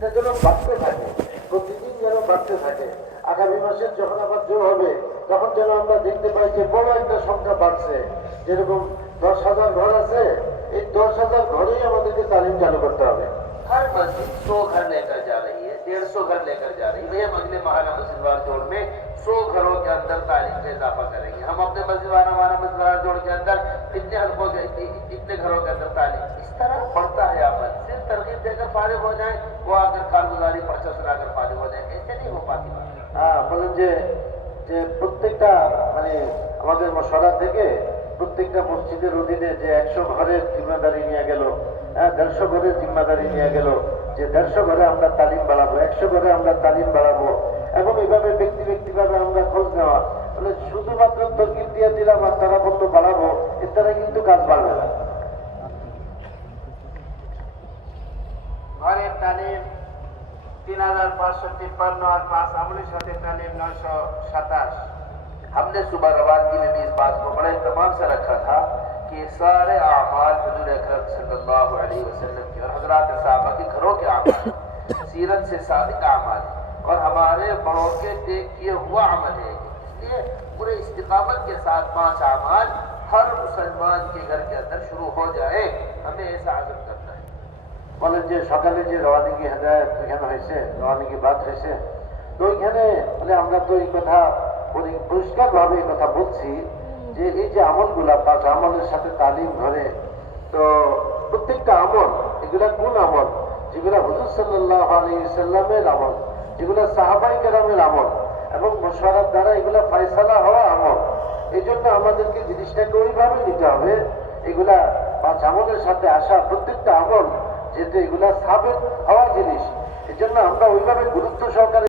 এটা যেন বাড়তে থাকে প্রতিদিন যেন বাড়তে থাকে আগামী মাসে যখন আবার জোর হবে তখন যেন আমরা দেখতে পাই যে বড় একটা সংখ্যা বাড়ছে যেরকম দশ হাজার ঘর আছে এই দশ হাজার ঘরেই আমাদেরকে তালিম চালু করতে হবে हर मस्जिद सौ घर लेकर जा रही है डेढ़ सौ घर लेकर जा रही है भैया हम अगले महाना मस्जिद वार जोड़ में सौ घरों के अंदर तालीम का इजाफा करेंगे हम अपने मस्जिद वाला हमारा मस्जिद वार जोड़ के अंदर इतने हल्कों के इ- इतने घरों के अंदर तालीम इस तरह बढ़ता है अमल सिर्फ तरकीब देकर फारिग हो जाए वो যে যে প্রত্যেকটা মানে আমাদের মশলা থেকে প্রত্যেকটা মসজিদের অধীনে যে একশো ঘরের জিম্মাদারি নিয়ে গেল হ্যাঁ দেড়শো ঘরের জিম্মাদারি নিয়ে গেল, যে দেড়শো ঘরে আমরা তালিম বাড়াবো, একশো ঘরে আমরা তালিম বাড়াবো, এবং এইভাবে ব্যক্তি ব্যক্তিভাবে আমরা খোঁজ নেওয়া মানে শুধুমাত্র তরকিব দিয়ে দিলাম আর তারা বন্ধ বাড়াবো, এর দ্বারা কিন্তু কাজ বাড়বে না। ঘরের তালিম তিন হাজার পাঁচশো তিপ্পান্ন আর পাঁচ عملی সাথে تعلیم نو سو ستاس ہم نے صبح روانگی میں بھی اس بات کو بڑے اہتمام سے رکھا تھا کہ سارے اعمال حضور اکرم صلی اللہ علیہ وسلم کے اور حضرات صحابہ کے گھروں کے اعمال سیرت سے صادق اعمال اور ہمارے بڑوں کے دیکھ کیے ہوا عمل ہے اس لیے پورے استقامت کے ساتھ پانچ اعمال ہر مسلمان کے گھر کے اندر شروع ہو جائے، ہمیں ایسا عزم کرنا ہے۔ বলেন যে সকালে যে রওয়ানিকি হেদায়ত এখানে হয়েছে, রওয়ানিকি বাদ হয়েছে, তো ওইখানে মানে আমরা তো এই কথা পরিষ্কার ভাবে এই কথা বলছি যে এই যে আমলগুলা, পাঁচ আমলের সাথে তালিম ধরে, তো প্রত্যেকটা আমল, এগুলা কোন আমল? যেগুলা হুজুর সাল্লাহ সাল্লামের আমল, যেগুলা সাহাবাই কেরামের আমল, এবং মশওয়ারার দ্বারা এগুলা ফয়সালা হওয়া আমল। এই জন্য আমাদেরকে জিনিসটাকে ওইভাবে নিতে হবে, এগুলা পাঁচ আমলের সাথে আসা প্রত্যেকটা আমল যেহেতু এগুলা সাবেক হওয়া জিনিস এজন্য আমরা ওইভাবে গুরুত্ব সহকারে